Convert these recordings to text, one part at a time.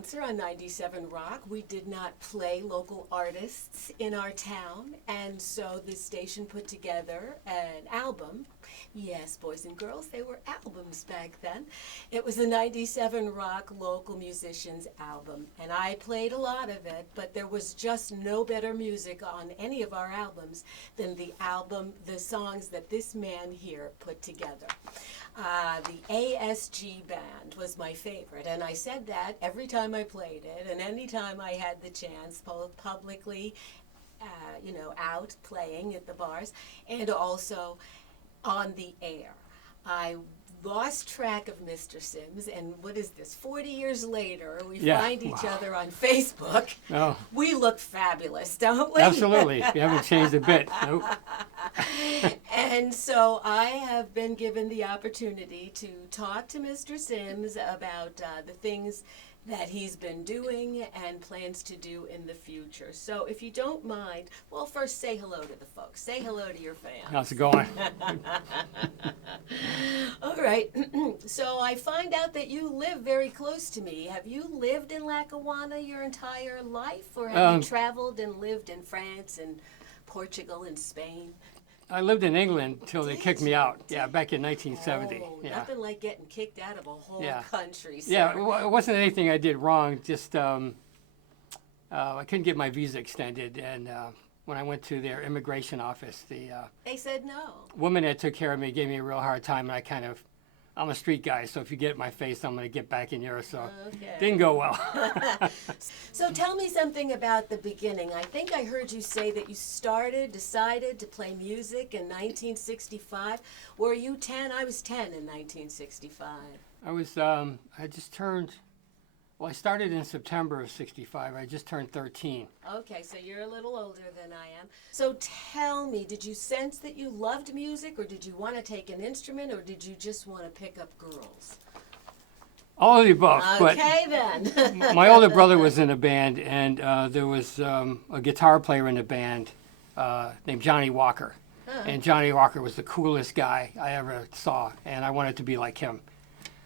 announcer on 97 Rock. We did not play local artists in our town, and so the station put together an album. Yes, boys and girls, they were albums back then. It was the 97 Rock Local Musicians album, and I played a lot of it, but there was just no better music on any of our albums than the songs that this man here put together. The ASG band was my favorite, and I said that every time I played it, and any time I had the chance, both publicly, out playing at the bars, and also on the air. I lost track of Mr. Syms, and what is this, 40 years later, we find each other on Facebook. Oh. We look fabulous, don't we? Absolutely. You haven't changed a bit. Nope. And so I have been given the opportunity to talk to Mr. Syms about the things that he's been doing and plans to do in the future. So if you don't mind, well, first say hello to the folks. Say hello to your fans. How's it going? All right. So I find out that you live very close to me. Have you lived in Lackawanna your entire life, or have you traveled and lived in France and Portugal and Spain? I lived in England until they kicked me out. Yeah, back in 1970. Oh, yeah. Nothing like getting kicked out of a whole country, sir. Yeah, it wasn't anything I did wrong. Just I couldn't get my visa extended, and when I went to their immigration office, the they said no. woman that took care of me gave me a real hard time, and I'm a street guy, so if you get in my face, I'm going to get back in yours. So didn't go well. So tell me something about the beginning. I think I heard you say that you decided to play music in 1965. Were you 10? I was 10 in 1965. I started in September of 65. I just turned 13. Okay, so you're a little older than I am. So tell me, did you sense that you loved music, or did you want to take an instrument, or did you just want to pick up girls? All of the above. Okay, then. My older brother was in a band, and there was a guitar player in the band named Johnny Walker. And Johnny Walker was the coolest guy I ever saw, and I wanted to be like him.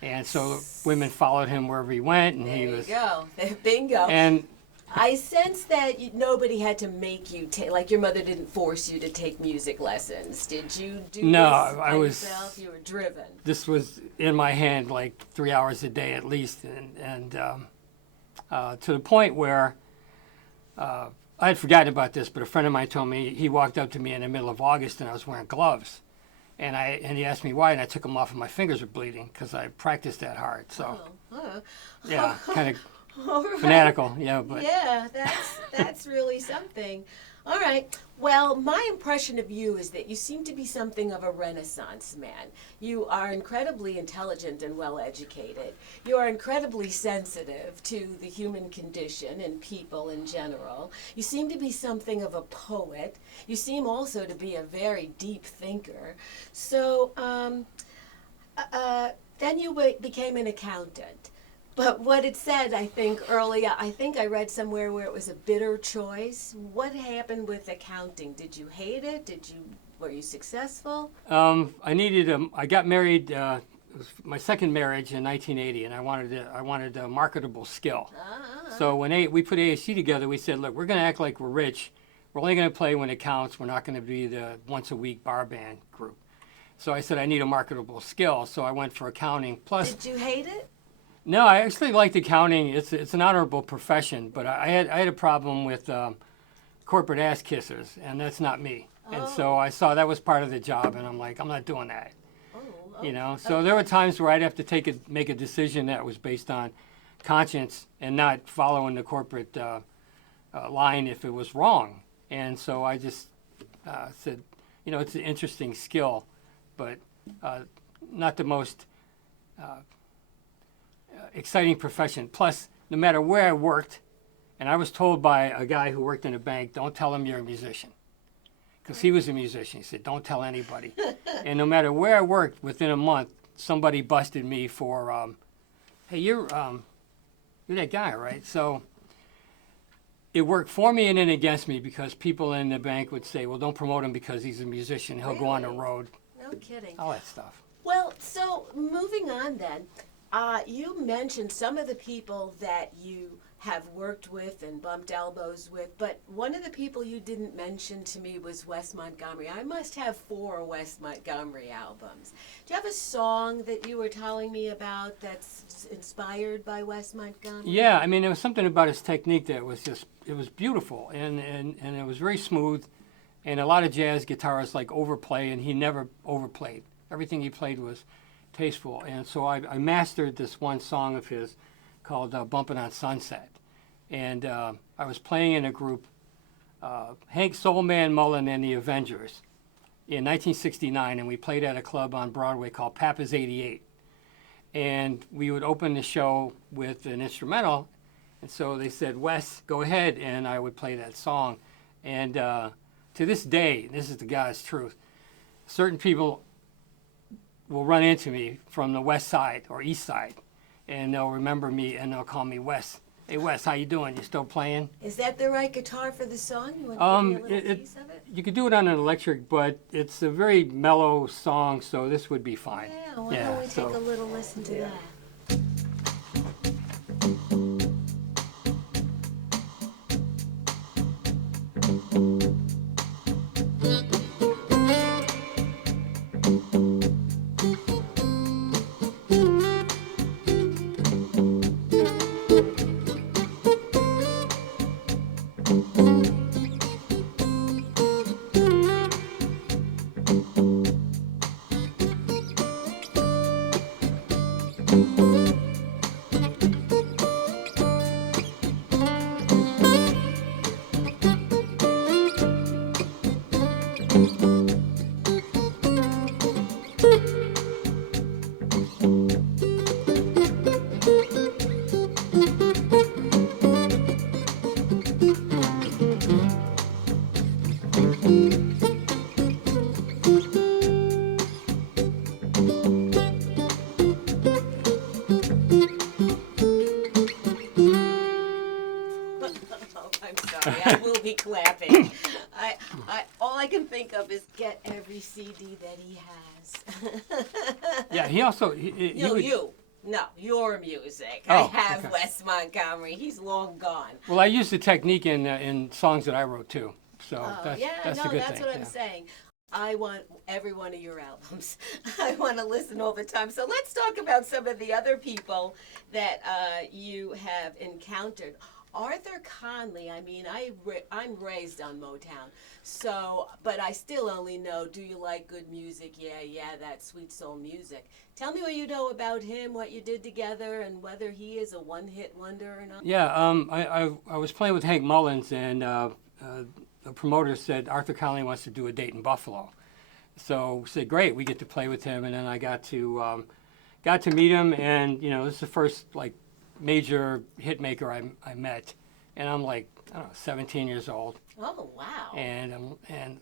And so women followed him wherever he went, and there you go. Bingo. And I sense that nobody had to make you take, like your mother didn't force you to take music lessons. Did you do this by yourself? You were driven. This was in my hand like 3 hours a day at least, and to the point where I had forgotten about this, but a friend of mine told me he walked up to me in the middle of August and I was wearing gloves. And he asked me why, and I took them off, and my fingers were bleeding because I practiced that hard. So, yeah, kind of fanatical, yeah. But yeah, that's really something. All right. Well, my impression of you is that you seem to be something of a Renaissance man. You are incredibly intelligent and well-educated. You are incredibly sensitive to the human condition and people in general. You seem to be something of a poet. You seem also to be a very deep thinker. So then you became an accountant. But what it said, I think, earlier, I think I read somewhere where it was a bitter choice. What happened with accounting? Did you hate it? Were you successful? I got married, it was my second marriage in 1980, and I wanted a marketable skill. So when we put ASC together, we said, look, we're going to act like we're rich. We're only going to play when it counts. We're not going to be the once-a-week bar band group. So I said, I need a marketable skill. So I went for accounting. Plus, did you hate it? No, I actually liked accounting. It's an honorable profession, but I had a problem with corporate ass kissers, and that's not me. And so I saw that was part of the job, and I'm like, I'm not doing that. So there were times where I'd have to make a decision that was based on conscience and not following the corporate line if it was wrong. And so I just said, it's an interesting skill, but not the most exciting profession. Plus, no matter where I worked, and I was told by a guy who worked in a bank, don't tell him you're a musician. Because he was a musician. He said, don't tell anybody. And no matter where I worked, within a month, somebody busted me for, hey, you're that guy, right? So it worked for me and then against me, because people in the bank would say, well, don't promote him because he's a musician. He'll go on the road. No kidding. All that stuff. Well, so moving on then, You mentioned some of the people that you have worked with and bumped elbows with, but one of the people you didn't mention to me was Wes Montgomery. I must have 4 Wes Montgomery albums. Do you have a song that you were telling me about that's inspired by Wes Montgomery? Yeah, I mean, there was something about his technique that was just, it was beautiful, and it was very smooth, and a lot of jazz guitarists like overplay, and he never overplayed. Everything he played was tasteful, and so I mastered this one song of his called Bumpin' on Sunset, and I was playing in a group, Hank Soulman Mullen and the Avengers, in 1969, and we played at a club on Broadway called Papa's 88, and we would open the show with an instrumental, and so they said, Wes, go ahead, and I would play that song, and to this day, this is the God's truth, certain people will run into me from the west side or east side, and they'll remember me and they'll call me Wes. Hey Wes, how you doing? You still playing? Is that the right guitar for the song? You want to give me a little piece of it? You could do it on an electric, but it's a very mellow song, so this would be fine. Yeah, why don't we take a little listen to that? I will be clapping. All I can think of is get every CD that he has. Yeah, he also... He would, No, your music. Oh, I have okay. Wes Montgomery. He's long gone. Well, I used the technique in songs that I wrote too, so that's a good that's thing. what I'm saying. I want every one of your albums. I want to listen all the time. So let's talk about some of the other people that you have encountered. Arthur Conley, I mean, I'm raised on Motown, so, but I still only know, do you like good music? Yeah, that sweet soul music. Tell me what you know about him, what you did together, and whether he is a one-hit wonder or not. Yeah, I was playing with Hank Mullins, and the promoter said Arthur Conley wants to do a date in Buffalo. So I said, great, we get to play with him, and then I got to meet him, and you know, this is the first like major hit maker I met, and I'm like, I don't know, 17 years old. Oh, wow. And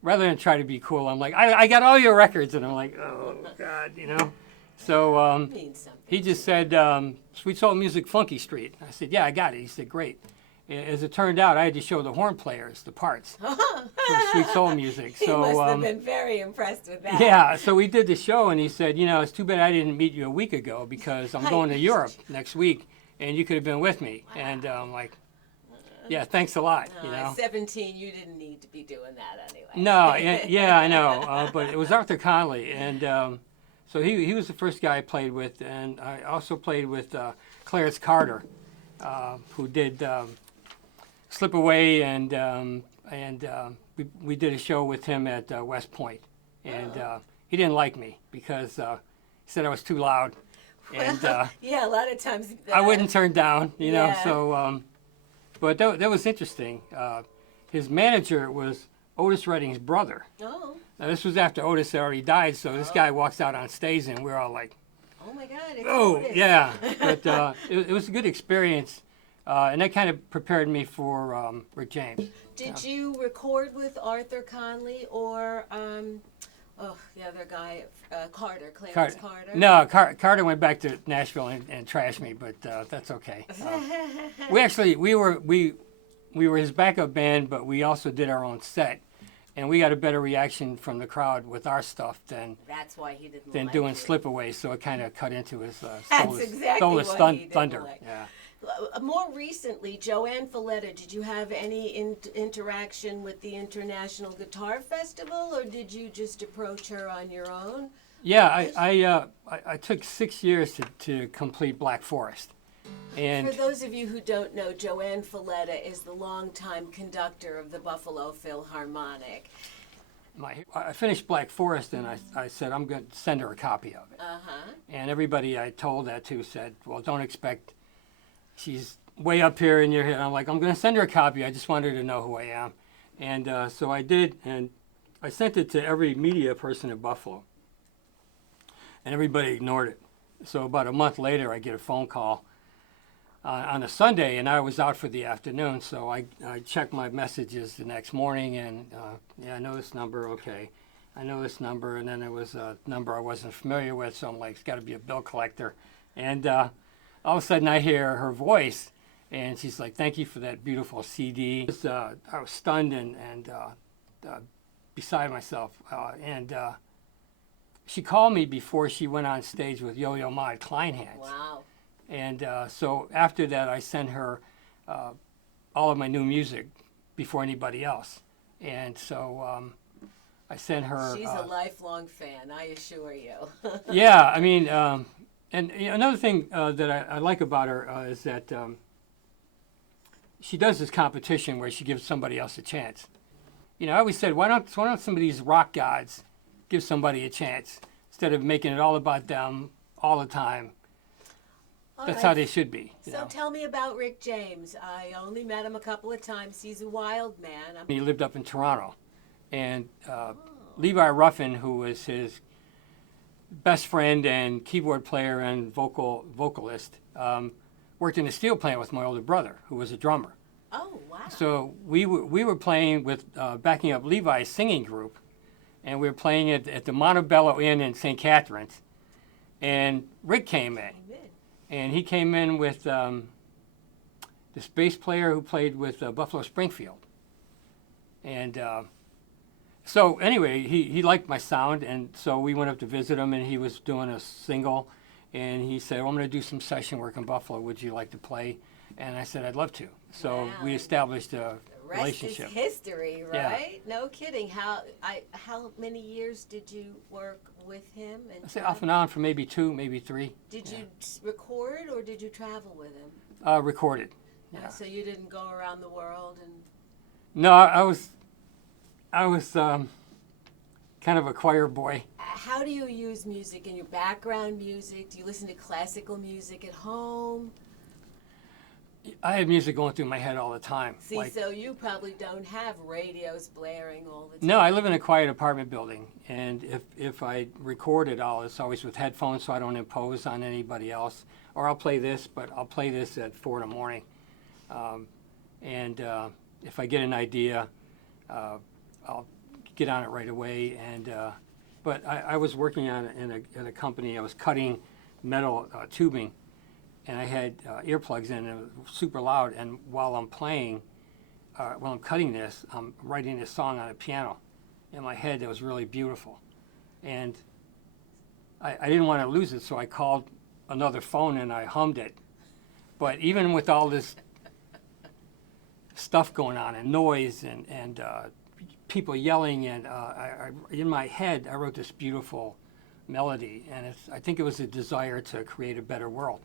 rather than try to be cool, I'm like, I got all your records, and I'm like, oh God, you know. So Means something. he just said, Sweet Soul Music, Funky Street. I said, yeah, I got it. He said, great. As it turned out, I had to show the horn players the parts for Sweet Soul Music. He So must have been very impressed with that. yeah, so we did the show, and he said, you know, it's too bad I didn't meet you a week ago because I'm going to Europe next week, and you could have been with me. Wow. And I'm like, yeah, thanks a lot. You know, 17, you didn't need to be doing that anyway. No, yeah, I know, but it was Arthur Conley, and so he was the first guy I played with, and I also played with Clarence Carter, who did Slip Away, and we did a show with him at West Point, and he didn't like me because he said I was too loud, and yeah, a lot of times I wouldn't turn down, you know. Yeah. So, but that was interesting. His manager was Otis Redding's brother. Oh. Now this was after Otis had already died, so this guy walks out on stage, and we're all like, Oh my God! It's "Oh, Otis. yeah!" But it was a good experience. And that kind of prepared me for Rick James. Did you record with Arthur Conley or the other guy, Clarence Carter? No, Carter went back to Nashville and trashed me, but that's okay. We were his backup band, but we also did our own set. and we got a better reaction from the crowd with our stuff than That's why he didn't than like doing it. slipaway. So it kind of cut into his That's exactly stole his what he didn't thunder. like. Yeah. More recently, Joanne Felletta, did you have any interaction with the International Guitar Festival, or did you just approach her on your own? Yeah, I took 6 years to complete Black Forest. And For those of you who don't know, Joanne Felletta is the longtime conductor of the Buffalo Philharmonic. I finished Black Forest, and I said, I'm going to send her a copy of it. Uh-huh. And everybody I told that to said, well, don't expect, she's way up here in your head. I'm like, I'm going to send her a copy. I just want her to know who I am. And so I did, and I sent it to every media person in Buffalo. And everybody ignored it. So about a month later, I get a phone call on a Sunday, and I was out for the afternoon. So I checked my messages the next morning, and yeah, I know this number, okay. I know this number, and then there was a number I wasn't familiar with, so I'm like, it's got to be a bill collector. And all of a sudden, I hear her voice, and she's like, thank you for that beautiful CD. I was stunned and beside myself. She called me before she went on stage with Yo-Yo Ma at Kleinhans. Wow. And so after that, I sent her all of my new music before anybody else. And so I sent her. She's a lifelong fan, I assure you. Yeah, I mean, and another thing that I like about her is that she does this competition where she gives somebody else a chance. You know, I always said, why don't some of these rock gods give somebody a chance instead of making it all about them all the time? That's how they should be. So tell me about Rick James. I only met him a couple of times. He's a wild man. He lived up in Toronto. And Levi Ruffin, who was his best friend and keyboard player and vocalist, worked in a steel plant with my older brother, who was a drummer. Oh, wow. So we were playing with, backing up Levi's singing group, and we were playing at the Montebello Inn in St. Catharines. And Rick came in. And he came in with this bass player who played with Buffalo Springfield. And so anyway, he liked my sound, and so we went up to visit him, and he was doing a single. And he said, well, I'm going to do some session work in Buffalo. Would you like to play? And I said, I'd love to. So Wow. we established a Rest relationship. is history, Yeah. right? No kidding. How many years did you work with him? And I say off and on for maybe 2, maybe 3. Did you record or did you travel with him? Recorded. Yeah. So you didn't go around the world and. No, I was kind of a choir boy. How do you use music in your background music? Do you listen to classical music at home? I had music going through my head all the time. See, so you probably don't have radios blaring all the time. No, I live in a quiet apartment building, and if I record it all, it's always with headphones so I don't impose on anybody else. Or I'll play this, but I'll play this at 4 in the morning. If I get an idea, I'll get on it right away. But I was working on in a company. I was cutting metal tubing, and I had earplugs in, and it was super loud. And while I'm playing, while I'm cutting this, I'm writing this song on a piano in my head that was really beautiful. And I didn't want to lose it, so I called another phone and I hummed it. But even with all this stuff going on and noise and people yelling, and in my head, I wrote this beautiful melody. And I think it was a desire to create a better world.